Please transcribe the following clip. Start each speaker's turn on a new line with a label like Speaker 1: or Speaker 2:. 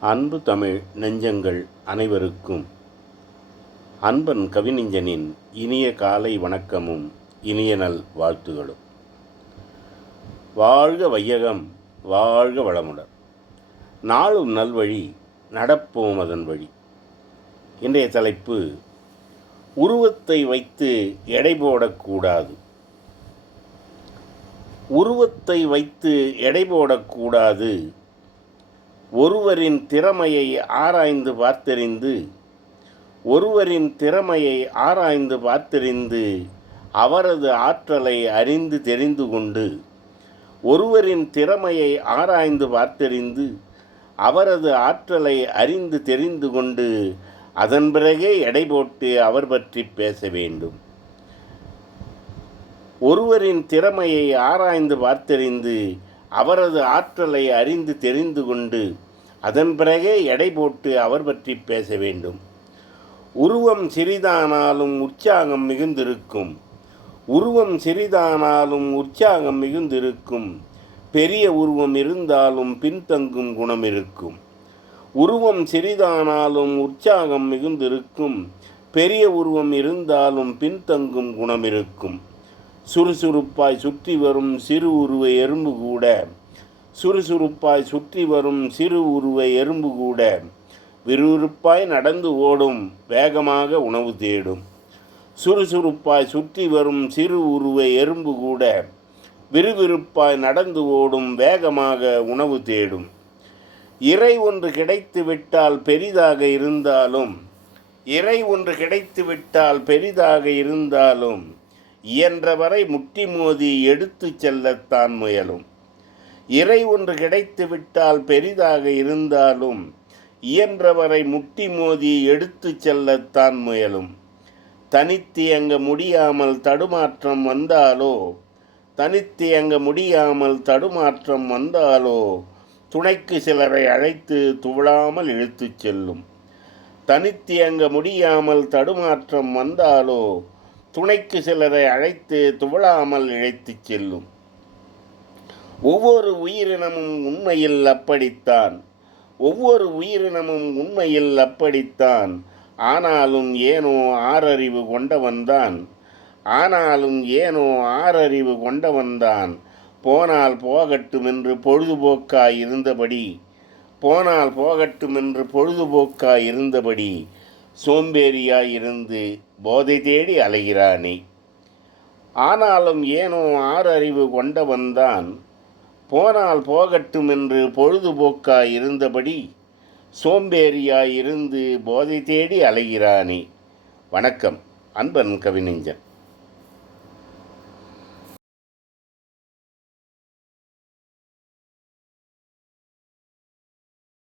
Speaker 1: அன்பு தமிழ் நெஞ்சங்கள் அனைவருக்கும். அன்பன் கவிநெஞ்சனின் இனிய காலை வணக்கமும் இனிய நல் வாழ்த்துகளும். வாழ்க வையகம் வாழ்க வளமுடன். நாளும் நல்வழி நடப்போம் அதன் வழி. இன்றைய தலைப்பு உருவத்தை வைத்து எடை போடக்கூடாது. உருவத்தை வைத்து எடை போடக்கூடாது ஒருவரின் திறமையை ஆராய்ந்து பார்த்தறிந்து ஒருவரின் திறமையை ஆராய்ந்து பார்த்தறிந்து அவரது ஆற்றலை அறிந்து தெரிந்து கொண்டு ஒருவரின் திறமையை ஆராய்ந்து பார்த்தறிந்து அவரது ஆற்றலை அறிந்து தெரிந்து கொண்டு அதன் பிறகே எடை போட்டு அவர் பற்றி பேச வேண்டும். ஒருவரின் திறமையை ஆராய்ந்து பார்த்தறிந்து அவரது ஆற்றலை அறிந்து தெரிந்து கொண்டு அதன் பிறகே எடை போட்டு அவர் பற்றி பேச வேண்டும். உருவம் சிறிதானாலும் உற்சாகம் மிகுந்திருக்கும். உருவம் சிறிதானாலும் உற்சாகம் மிகுந்திருக்கும். பெரிய உருவம் இருந்தாலும் பின்தங்கும் குணம் இருக்கும் உருவம் சிறிதானாலும் உற்சாகம் மிகுந்திருக்கும். பெரிய உருவம் இருந்தாலும் பின்தங்கும் குணம் இருக்கும் சுறுசுறுப்பாய் சுற்றி வரும் சிறு உருவ எறும்பு கூட. சுறுசுறுப்பாய் சுற்றி வரும் சிறு உருவ எறும்பு கூட. விறுவிறுப்பாய் நடந்து ஓடும் வேகமாக உணவு தேடும். சுறுசுறுப்பாய் சுற்றி வரும் சிறு உருவ எறும்பு கூட. விறுவிறுப்பாய் நடந்து ஓடும் வேகமாக உணவு தேடும். இறை ஒன்று கிடைத்து விட்டால் பெரிதாக இருந்தாலும் இறை ஒன்று கிடைத்து விட்டால் பெரிதாக இருந்தாலும் இயன்றவரை முட்டி மோதி எடுத்துச் செல்லத்தான் முயலும். இறை ஒன்று கிடைத்து விட்டால் பெரிதாக இருந்தாலும் இயன்றவரை முட்டி மோதி எடுத்துச் செல்லத்தான் முயலும். தனித்து எங்க முடியாமல் தடுமாற்றம் வந்தாலோ தனித்து எங்க முடியாமல் தடுமாற்றம் வந்தாலோ துணைக்கு சிலரை அழைத்து துவளாமல் இழுத்துச் செல்லும். தனித்து எங்க முடியாமல் தடுமாற்றம் வந்தாலோ துணைக்கு சிலரை அழைத்து துவளாமல் இழைத்துச் செல்லும். ஒவ்வொரு உயிரினமும் உண்மையில் அப்படித்தான். ஒவ்வொரு உயிரினமும் உண்மையில் அப்படித்தான். ஆனாலும் ஏனோ ஆறறிவு கொண்டவன்தான். ஆனாலும் ஏனோ ஆறறிவு கொண்டவன்தான். போனால் போகட்டும் என்று பொழுதுபோக்காய் இருந்தபடி. போனால் போகட்டும் என்று பொழுதுபோக்காய் இருந்தபடி. சோம்பேறியாய் இருந்து போதை தேடி அலைகிறானே. ஆனாலும் ஏனோ ஆறறிவு கொண்டவன்தான். போனால் போகட்டும் என்று பொழுதுபோக்காய் இருந்தபடி சோம்பேறியாய் இருந்து போதை தேடி அலைகிறானே. வணக்கம் அன்பன் கவிநெஞ்சன்.